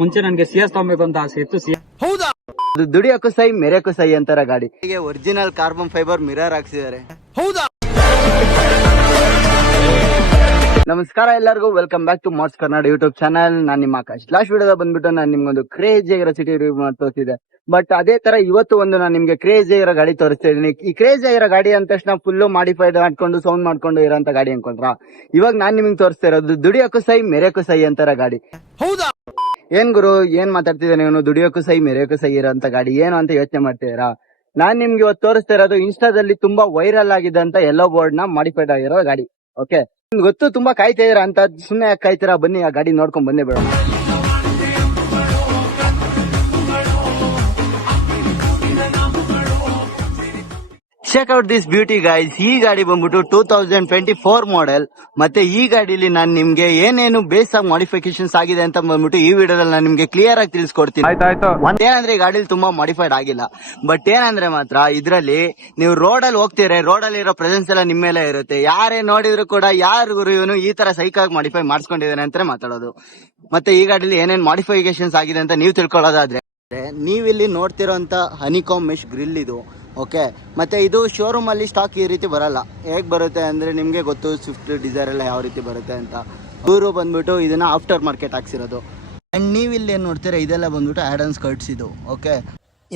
ಮುಂಚೆ ನನ್ಗೆ ಸಿಎಸ್ ತಗೊಬೇಕು ಅಂತ ಆಸೆ ಇತ್ತು. ಹೌದಾ? ದುಡಿಯೋಕ್ಕೂ ಸೈ ಮೆರೆಕ್ಕೂ ಸೈ ಅಂತಾರ ಗಾಡಿ. ಒರಿಜಿನಲ್ ಕಾರ್ಬನ್ ಫೈಬರ್ ಮಿರರ್ ಹಾಕ್ಸಿದ್ದಾರೆ. ಹೌದಾ? ನಮಸ್ಕಾರ ಎಲ್ಲರಿಗೂ, welcome back to Motts Karnataka YouTube channel. ನಾನು ನಿಮ್ಮ ಆಕಾಶ್. ಲಾಸ್ಟ್ ವಿಡಿಯೋದ ಬಂದ್ಬಿಟ್ಟು ನಾನು ನಿಮ್ಗೊಂದು ಕ್ರೇಜಿ ಆಗಿರೋ ಸಿಟಿ ರಿವ್ಯೂ ಮಾಡಿ ತೋರಿಸಿದೆ. ಬಟ್ ಅದೇ ತರ ಇವತ್ತು ನಾನು ನಿಮ್ಗೆ ಕ್ರೇಜಿ ಆಗಿರೋ ಗಾಡಿ ತೋರಿಸ್ತಾ ಇದೀನಿ. ಈ ಕ್ರೇಜಿ ಆಗಿರೋ ಗಾಡಿ ಅಂದ ತಕ್ಷಣ ಫುಲ್ ಮಾಡಿಫೈಡ್ ಮಾಡ್ಕೊಂಡು ಸೌಂಡ್ ಮಾಡ್ಕೊಂಡು ಇರೋಂತ ಗಾಡಿ ಅನ್ಕೊಂಡ್ರ. ಇವಾಗ ನಾನ್ ನಿಮ್ಗೆ ತೋರಿಸ್ತಾ ಇರೋದು ದುಡಿಯೋಕ್ಕೂ ಸೈ ಮೆರೆಕ್ಕೂ ಸೈ ಅಂತಾರ ಗಾಡಿ. ಹೌದಾ? ಏನ್ ಗುರು ಏನ್ ಮಾತಾಡ್ತಿದ್ದೇನೆ ಇವನು, ದುಡಿಯೋಕ್ಕೂ ಸೈ ಮೆರೆಕ್ಕೂ ಸೈ ಇರೋಂತ ಗಾಡಿ ಏನು ಅಂತ ಯೋಚನೆ ಮಾಡ್ತಿದ್ದೀರಾ? ನಾನ್ ನಿಮ್ಗೆ ಇವತ್ತು ತೋರಿಸ್ತಾ ಇರೋದು ಇನ್ಸ್ಟಾದಲ್ಲಿ ತುಂಬಾ ವೈರಲ್ ಆಗಿದ್ದಂತ ಎಲ್ಲೋ ಬೋರ್ಡ್ ನ ಮಾಡಿಫೈಡ್ ಆಗಿರೋ ಗಾಡಿ. ಓಕೆ, ಗೊತ್ತು ತುಂಬಾ ಕಾಯ್ತಾ ಇದೀರಾ ಅಂತ, ಸುಮ್ಮನೆ ಯಾಕೆ ಕಾಯ್ತೀರಾ? ಬನ್ನಿ ಆ ಗಾಡಿ ನೋಡ್ಕೊಂಡ್ ಬಂದೇ ಬೇಡ. Check out this beauty guys. ಈ ಗಾಡಿ ಬಂದ್ಬಿಟ್ಟು 2024 ಮಾಡೆಲ್. ಮತ್ತೆ ಈ ಗಾಡಿಲಿ ನಾನು ನಿಮ್ಗೆ ಏನೇನು ಬೇಸ್ ಆಗಿ ಮಾಡಿಫಿಕೇಶನ್ಸ್ ಆಗಿದೆ ಅಂತ ಬಂದ್ಬಿಟ್ಟು ಈ ವಿಡಿಯೋದಲ್ಲಿ ನಾನು ನಿಮ್ಗೆ ಕ್ಲಿಯರ್ ಆಗಿ ತಿಳಿಸ್ಕೊಡ್ತೀನಿ. ಏನಂದ್ರೆ ಈ ಗಾಡಿಲಿ ತುಂಬಾ ಮಾಡಿಫೈಡ್ ಆಗಿಲ್ಲ, ಬಟ್ ಏನಂದ್ರೆ ಮಾತ್ರ ಇದ್ರಲ್ಲಿ ನೀವು ರೋಡ್ ಅಲ್ಲಿ ಹೋಗ್ತೀರಾ, ರೋಡ್ ಅಲ್ಲಿ ಇರೋ ಪ್ರೆಸೆನ್ಸ್ ಎಲ್ಲ ನಿಮ್ಮ ಮೇಲೆ ಇರುತ್ತೆ. ಯಾರೇ ನೋಡಿದ್ರು ಕೂಡ ಯಾರಿಗೂ ಇವನು ಈ ತರ ಸೈಕಾಗಿ ಮಾಡಿಫೈ ಮಾಡಿಸ್ಕೊಂಡಿದ್ದಾನೆ ಅಂತ ಮಾತಾಡೋದು. ಮತ್ತೆ ಈ ಗಾಡಿಲಿ ಏನೇನ್ ಮಾಡಿಫಿಕೇಶನ್ಸ್ ಆಗಿದೆ ಅಂತ ನೀವು ತಿಳ್ಕೊಳ್ಳೋದಾದ್ರೆ, ನೀವಿಲ್ಲಿ ನೋಡ್ತಿರೋಂತ ಹನಿಕಾಮ್ ಮೆಶ್ ಗ್ರಿಲ್ ಇದು. ಓಕೆ, ಮತ್ತೆ ಇದು ಶೋರೂಮ್ ಅಲ್ಲಿ ಸ್ಟಾಕ್ ಈ ರೀತಿ ಬರಲ್ಲ. ಹೇಗ್ ಬರುತ್ತೆ ಅಂದ್ರೆ ನಿಮ್ಗೆ ಗೊತ್ತು ಸ್ವಿಫ್ಟ್ ಡಿಸೈರ್ ಎಲ್ಲ ಯಾವ ರೀತಿ ಬರುತ್ತೆ ಅಂತ. ಇವರು ಬಂದ್ಬಿಟ್ಟು ಇದನ್ನ ಆಫ್ಟರ್ ಮಾರ್ಕೆಟ್ ಹಾಕ್ಸಿರೋದು. ಅಂಡ್ ನೀವು ಇಲ್ಲಿ ಏನ್ ನೋಡ್ತೀರಾ, ಇದೆಲ್ಲ ಬಂದ್ಬಿಟ್ಟು ಆಡ್ ಆನ್ ಸ್ಕರ್ಟ್ಸ್ ಇದು. ಓಕೆ,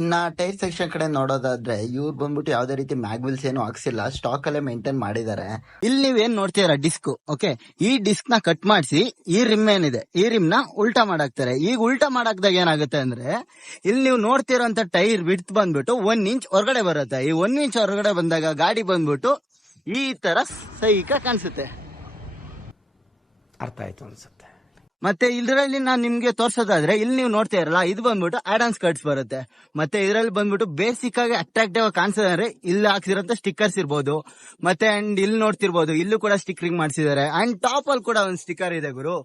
ಇನ್ನ ಟೈರ್ ಸೆಕ್ಷನ್ ಕಡೆ ನೋಡೋದಾದ್ರೆ ಇವ್ರು ಬಂದ್ಬಿಟ್ಟು ಯಾವ್ದೇ ರೀತಿ ಮ್ಯಾಗ್ವಿಲ್ಸ್ ಏನು ಹಾಕ್ಸಿಲ್ಲ, ಸ್ಟಾಕ್ ಅಲ್ಲೇ ಮೇಂಟೈನ್ ಮಾಡಿದ್ದಾರೆ. ಇಲ್ಲಿ ನೀವೇನ್ ನೋಡ್ತೀರಾ ಡಿಸ್ಕ್. ಓಕೆ, ಈ ಡಿಸ್ಕ್ ನ ಕಟ್ ಮಾಡಿಸಿ ಈ ರಿಮ್ ಏನಿದೆ ಈ ರಿಮ್ ನ ಉಲ್ಟಾ ಮಾಡಾಕ್ತಾರೆ. ಈಗ ಉಲ್ಟಾ ಮಾಡಾಕ್ದಾಗ ಏನಾಗುತ್ತೆ ಅಂದ್ರೆ, ಇಲ್ಲಿ ನೀವು ನೋಡ್ತಿರೋಂತ ಟೈರ್ ವಿಡ್ತ್ ಬಂದ್ಬಿಟ್ಟು 1 ಇಂಚ್ ಹೊರಗಡೆ ಬರುತ್ತೆ. ಈ 1 ಇಂಚ್ ಹೊರಗಡೆ ಬಂದಾಗ ಗಾಡಿ ಬಂದ್ಬಿಟ್ಟು ಈ ತರ ಸೈಕ ಕಾಣಿಸುತ್ತೆ. ಅರ್ಥ ಆಯ್ತು ಅನ್ಸುತ್ತೆ. ಮತ್ತೆ ಇದರಲ್ಲಿ ನಾನು ನಿಮ್ಗೆ ತೋರ್ಸೋದಾದ್ರೆ, ಇಲ್ಲಿ ನೀವು ನೋಡ್ತಾ ಇರಲ್ಲ, ಇದು ಬಂದ್ಬಿಟ್ಟು ಆಡ್ ಆನ್ ಸ್ಕರ್ಟ್ಸ್ ಬರುತ್ತೆ. ಮತ್ತೆ ಇದರಲ್ಲಿ ಬಂದ್ಬಿಟ್ಟು ಬೇಸಿಕ್ ಆಗಿ ಅಟ್ರಾಕ್ಟಿವ್ ಆಗಿ ಕಾಣಿಸಿದ್ರೆ ಇಲ್ಲಿ ಹಾಕ್ಸಿರೋಂತ ಸ್ಟಿಕ್ಕರ್ಸ್ ಇರ್ಬೋದು. ಮತ್ತೆ ಅಂಡ್ ಇಲ್ಲಿ ನೋಡ್ತಿರ್ಬೋದು, ಇಲ್ಲೂ ಕೂಡ ಸ್ಟಿಕ್ಕರಿಂಗ್ ಮಾಡಿಸಿದ್ದಾರೆ. ಅಂಡ್ ಟಾಪ್ ಅಲ್ಲಿ ಕೂಡ ಒಂದು ಸ್ಟಿಕ್ಕರ್ ಇದೆ ಗುರು.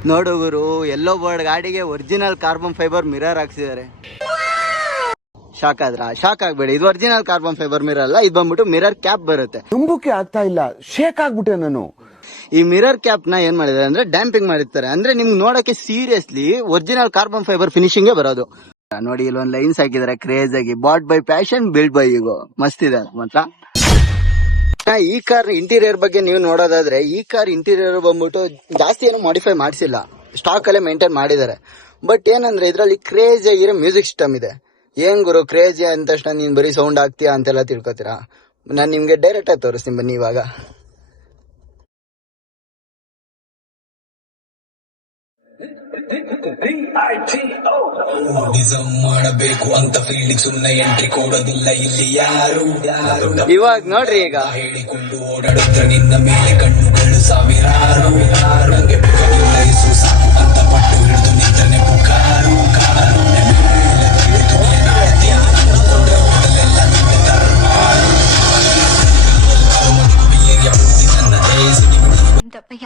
ನೋಡು ಗುರು, ಎಲ್ಲೋ ಬೋರ್ಡ್ ಗಾಡಿಗೆ ಒರಿಜಿನಲ್ ಕಾರ್ಬನ್ ಫೈಬರ್ ಮಿರರ್ ಹಾಕ್ಸಿದ್ದಾರೆ. ಶಾಕ್ ಆದ್ರ? ಶಾಕ್ ಆಗ್ಬೇಡಿ, ಇದು ಒರಿಜಿನಲ್ ಕಾರ್ಬನ್ ಫೈಬರ್ ಮಿರರ್ ಅಲ್ಲ, ಇದು ಬಂದ್ಬಿಟ್ಟು ಮಿರರ್ ಕ್ಯಾಪ್ ಬರುತ್ತೆ. ನಂಬಕ್ಕೆ ಆಗ್ತಾ ಇಲ್ಲ, ಶೇಕ್ ಆಗ್ಬಿಟ್ಟೆ ನಾನು. ಈ ಮಿರರ್ ಕ್ಯಾಪ್ ನ ಏನ್ ಮಾಡಿದ್ದಾರೆ ಅಂದ್ರೆ ಡ್ಯಾಂಪಿಂಗ್ ಮಾಡಿರ್ತಾರೆ. ಅಂದ್ರೆ ನಿಮ್ಗೆ ನೋಡಕ್ಕೆ seriously original carbon fibre finishing ಬರೋದು. ನೋಡಿ, ಇಲ್ಲೊಂದು ಲೈನ್ಸ್ ಹಾಕಿದ್ದಾರೆ ಕ್ರೇಜ್ ಆಗಿ, bought by passion build by ego. ಮಸ್ತ್ ಇದೆ ಮಾತ್ರ. ಈ ಕಾರ್ ಇಂಟೀರಿಯರ್ ಬಗ್ಗೆ ನೀವು ನೋಡೋದಾದ್ರೆ, ಈ ಕಾರ್ ಇಂಟೀರಿಯರ್ ಬಂದ್ಬಿಟ್ಟು ಜಾಸ್ತಿ ಏನು ಮಾಡಿಫೈ ಮಾಡಿಸಿಲ್ಲ, ಸ್ಟಾಕ್ ಅಲ್ಲೇ ಮೇಂಟೈನ್ ಮಾಡಿದ್ದಾರೆ. ಬಟ್ ಏನಂದ್ರೆ ಇದ್ರಲ್ಲಿ ಕ್ರೇಜ್ ಆಗಿರೋ ಮ್ಯೂಸಿಕ್ ಸಿಸ್ಟಮ್ ಇದೆ. ಏನ್ ಗುರು ಕ್ರೇಜಿ ಅಂದ ತಕ್ಷಣ ನೀನ್ ಬರೀ ಸೌಂಡ್ ಆಗ್ತೀಯಾ ಅಂತೆಲ್ಲ ತಿಳ್ಕೊತೀರಾ? ನಾನ್ ನಿಮ್ಗೆ ಡೈರೆಕ್ಟ್ ಆಗಿ ತೋರಿಸ್ತೀನಿ ಬನ್ನಿ ಇವಾಗ. ಮಾಡಬೇಕು ಅಂತ ಫೀಲಿಂಗ್ ಸುಮ್ಮನೆ ಎಂಟ್ರಿ ಕೊಡೋದಿಲ್ಲ ಇಲ್ಲಿ ಯಾರು. ಇವಾಗ ನೋಡ್ರಿ, ಈಗ ಹೇಳಿಕೊಂಡು ಓಡಾಡುತ್ತ ನಿನ್ನ ಮೇಲೆ ಕಣ್ಣುಗಳು ಸಾವಿರಾರು. ನಂಗೆ ಬೇಕಾಗಿಲ್ಲ ಸಾಕು ಅಂತ ಪಟ್ಟು ಹಿಡಿದು ನಿಂತನೆ ಪುಕಾರು.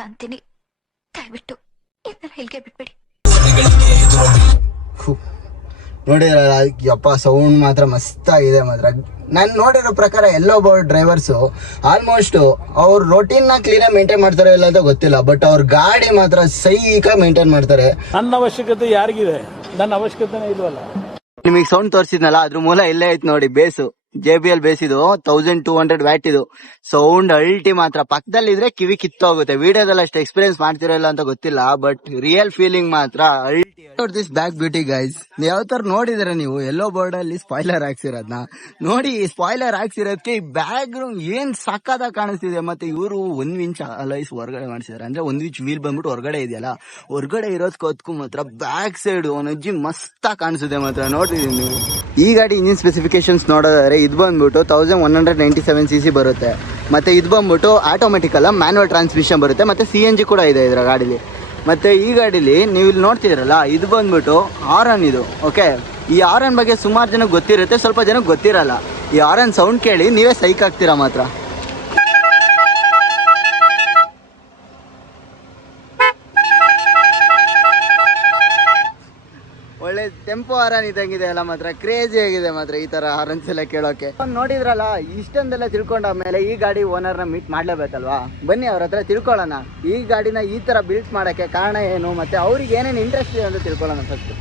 ಅಂತೀನಿ, ದಯವಿಟ್ಟು ಇಲ್ಲಿಗೆ ಬಿಟ್ಬಿಡಿ. ನೋಡಿರ ಯಪ್ಪ, ಸೌಂಡ್ ಮಾತ್ರ ಮಸ್ತ್ ಆಗಿದೆ ಮಾತ್ರ. ನಾನು ನೋಡಿರೋ ಪ್ರಕಾರ ಎಲ್ಲೋ ಬೋರ್ಡ್ ಡ್ರೈವರ್ಸ್ ಆಲ್ಮೋಸ್ಟ್ ಅವ್ರ ರೊಟೀನ್ ನ ಕ್ಲೀನ್ ಆಗಿ ಮೇಂಟೈನ್ ಮಾಡ್ತಾರೆ ಇಲ್ಲ ಅಂತ ಗೊತ್ತಿಲ್ಲ, ಬಟ್ ಅವ್ರ ಗಾಡಿ ಮಾತ್ರ ಸೈಕ ಮೇಂಟೈನ್ ಮಾಡ್ತಾರೆ. ನನ್ನ ಅವಶ್ಯಕತೆ ಯಾರಿಗಿದೆ? ನನ್ನ ಅವಶ್ಯಕತೆನೇ ಇಲ್ವಲ್ಲ. ನಿಮಗೆ ಸೌಂಡ್ ತೋರಿಸಿದ್ನಲ್ಲ, ಅದ್ರ ಮೂಲ ಇಲ್ಲೇ ಐತ್ ನೋಡಿ. ಬೇಸು JBL ಬೇಸ್ ಇದು 1200 ವ್ಯಾಟ್. ಇದು ಸೌಂಡ್ ಅಲ್ಟಿ ಮಾತ್ರ. ಪಕ್ಕದಲ್ಲಿ ಇದ್ರೆ ಕಿವಿ ಕಿತ್ತೋಗುತ್ತೆ. ವಿಡಿಯೋದಲ್ಲಿ ಅಷ್ಟು ಎಕ್ಸ್ಪೀರಿಯನ್ಸ್ ಮಾಡ್ತಿರಲ್ಲ ಅಂತ ಗೊತ್ತಿಲ್ಲ, ಬಟ್ ರಿಯಲ್ ಫೀಲಿಂಗ್ ಮಾತ್ರ ಅಲ್ಟಿ. ದಿಸ್ ಬ್ಯಾಕ್ ಬ್ಯೂಟಿ ಗೈಸ್, ಯಾವ ತರ ನೋಡಿದ್ರೆ ನೀವು ಎಲ್ಲೋ ಬೋರ್ಡ್ ಅಲ್ಲಿ ಸ್ಪಾಯ್ಲರ್ ಹಾಕ್ಸಿರೋದ್ನ ನೋಡಿ. ಸ್ಪಾಯ್ಲರ್ ಹಾಕ್ಸಿರೋದಕ್ಕೆ ಈ ಬ್ಯಾಕ್ ಗ್ರೌಂಡ್ ಏನ್ ಸಕ್ಕದಾಗ ಕಾಣಿಸ್ತಿದೆ. ಮತ್ತೆ ಇವರು 1 ಇಂಚ್ ಅಲೈಸ್ ಹೊರಗಡೆ ಮಾಡಿಸಿದಾರೆ. ಅಂದ್ರೆ 1 ಇಂಚ್ ವೀಲ್ ಬಂದ್ಬಿಟ್ಟು ಹೊರಗಡೆ ಇದೆಯಲ್ಲ, ಹೊರಗಡೆ ಇರೋದಕ್ಕೂ ಮಾತ್ರ ಬ್ಯಾಕ್ ಸೈಡ್ ಒಂದಜ್ಜಿ ಮಸ್ತ್ ಕಾಣಿಸುತ್ತೆ ಮಾತ್ರ. ನೋಡ್ತಿದೀನಿ ನೀವು. ಈ ಗಾಡಿ ಇಂಜಿನ್ ಸ್ಪೆಸಿಫಿಕೇಶನ್ಸ್ ನೋಡೋದಾದ್ರೆ, ಇದು ಬಂದ್ಬಿಟ್ಟು 1197 cc ಬರುತ್ತೆ. ಮತ್ತೆ ಇದು ಬಂದ್ಬಿಟ್ಟು ಆಟೋಮೆಟಿಕ್ ಅಲ್ಲ, ಮ್ಯಾನ್ಯುವಲ್ ಟ್ರಾನ್ಸ್ಮಿಷನ್ ಬರುತ್ತೆ. ಮತ್ತೆ CNG ಕೂಡ ಇದೆ ಇದರ ಗಾಡಿಲಿ. ಮತ್ತೆ ಈ ಗಾಡಿಲಿ ನೀವು ಇಲ್ಲಿ ನೋಡ್ತಿದ್ರಲ್ಲ, ಇದು ಬಂದ್ಬಿಟ್ಟು ಆರನ್ ಇದು. ಓಕೆ, ಈ ಆರನ್ ಬಗ್ಗೆ ಸುಮಾರು ಜನಕ್ಕೆ ಗೊತ್ತಿರುತ್ತೆ, ಸ್ವಲ್ಪ ಜನಕ್ಕೆ ಗೊತ್ತಿರಲ್ಲ. ಈ ಆರನ್ ಸೌಂಡ್ ಕೇಳಿ ನೀವೇ ಸೈಕ್ ಆಗ್ತೀರಾ ಮಾತ್ರ. ಒಳ್ಳೆ ಟೆಂಪೋ ಹಾರನ್ ಇದ್ದಂಗಿದೆ ಅಲ್ಲ, ಮಾತ್ರ ಕ್ರೇಜಿ ಆಗಿದೆ ಮಾತ್ರ ಈ ತರ ಹಾರನ್ಸ್ ಎಲ್ಲ ಕೇಳೋಕೆ. ನೋಡಿದ್ರಲ್ಲ, ಇಷ್ಟೊಂದೆಲ್ಲ ತಿಳ್ಕೊಂಡಾದ್ಮೇಲೆ ಈ ಗಾಡಿ ಓನರ್ ನ ಮೀಟ್ ಮಾಡ್ಲೇಬೇಕಲ್ವಾ. ಬನ್ನಿ ಅವ್ರ ಹತ್ರ ತಿಳ್ಕೊಳ್ಳೋಣ ಈ ಗಾಡಿನ ಈ ತರ ಬಿಲ್ಟ್ ಮಾಡಕ್ಕೆ ಕಾರಣ ಏನು, ಮತ್ತೆ ಅವ್ರಿಗೆ ಏನೇನು ಇಂಟ್ರೆಸ್ಟ್ ಇದೆ ಅಂತ ತಿಳ್ಕೊಳ್ಳೋಣ ಫಸ್ಟ್.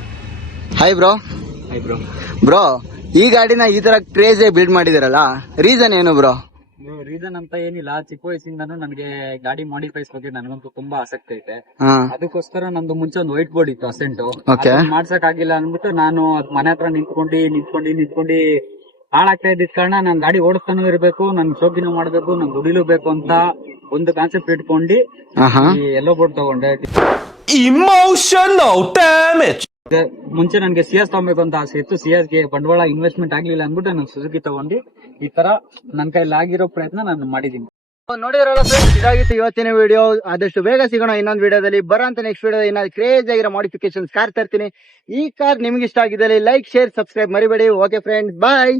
Hi bro. ಬ್ರೋ, ಈ ಗಾಡಿನ ಈ ತರ ಕ್ರೇಜಿ ಬಿಲ್ಡ್ ಮಾಡಿದಿರಲ್ಲ, ರೀಸನ್ ಏನು ಬ್ರೋ? ರೀಸನ್ ಅಂತ ಏನಿಲ್ಲ, ಚಿಕ್ಕ ವಯಸ್ಸಿಂದಾನು ನನಗೆ ಗಾಡಿ ಮಾಡಿಫೈಸ್ ಬಗ್ಗೆ ನನಗಂತೂ ತುಂಬಾ ಆಸಕ್ತಿ ಐತೆ. ಹಾ, ಅದಕ್ಕೋಸ್ಕರ ನಂದು ಮುಂಚೆ ಒಂದು ವೈಟ್ ಬೋರ್ಡ್ ಇತ್ತು ಅಸೆಂಟ್, Okay. ಮಾಡ್ಸಕ್ ಆಗಿಲ್ಲ ಅಂದ್ಬಿಟ್ಟು ನಾನು ಅದ್ ಮನೆ ಹತ್ರ ನಿಂತ್ಕೊಂಡು ಹಾಳಾಗ್ತಾ ಇದ್ದಿದ್ ಕಾರಣ ನಾನ್ ಗಾಡಿ ಓಡಿಸ್ತಾನು ಇರ್ಬೇಕು, ನನ್ ಶೋಕಿನೂ ಮಾಡ್ಬೇಕು, ನನ್ ದುಡಿಲೂ ಬೇಕು ಅಂತ ಒಂದು ಕಾನ್ಸೆಪ್ಟ್ ಇಟ್ಕೊಂಡು ಈ ಎಲ್ಲೋ ಬೋರ್ಡ್ ತಗೊಂಡೆ. Emotional damage. ಮುಂಚೆ ನನ್ಗೆ ಸಿಎಸ್ ತಗೊಬೇಕು ಅಂತ ಆಸೆ ಇತ್ತು. ಸಿಎಸ್ ಗೆ ಬಂಡವಾಳ ಇನ್ವೆಸ್ಟ್ಮೆಂಟ್ ಆಗ್ಲಿಲ್ಲ ಅಂದ್ಬಿಟ್ಟು ನಾನು ಸುಜುಕಿ ತಗೊಂಡು ಈ ತರ ನನ್ ಕೈಲಿ ಆಗಿರೋ ಪ್ರಯತ್ನ ನಾನು ಮಾಡಿದೀನಿ. ನೋಡಿದ್ರಲ್ಲ ಫ್ರೆಂಡ್ಸ್, ಇದಾಗಿತ್ತು ಇವತ್ತಿನ ವಿಡಿಯೋ. ಆದಷ್ಟು ಬೇಗ ಸಿಗೋಣ ಇನ್ನೊಂದು ವಿಡಿಯೋದಲ್ಲಿ. ಬರೋಂತ ನೆಕ್ಸ್ಟ್ ವಿಡಿಯೋ ಏನಾದ್ರು ಕ್ರೇಜ್ ಆಗಿರೋ ಮಾಡಿಫಿಕೇಶನ್ಸ್ ಕಾರ್ ತರ್ತೀನಿ. ಈ ಕಾರ್ ನಿಮ್ಗೆ ಇಷ್ಟ ಆಗಿದ್ದಲ್ಲಿ ಲೈಕ್, ಶೇರ್, ಸಬ್ಸ್ಕ್ರೈಬ್ ಮರಿಬೇಡಿ. ಓಕೆ ಫ್ರೆಂಡ್ಸ್, ಬಾಯ್.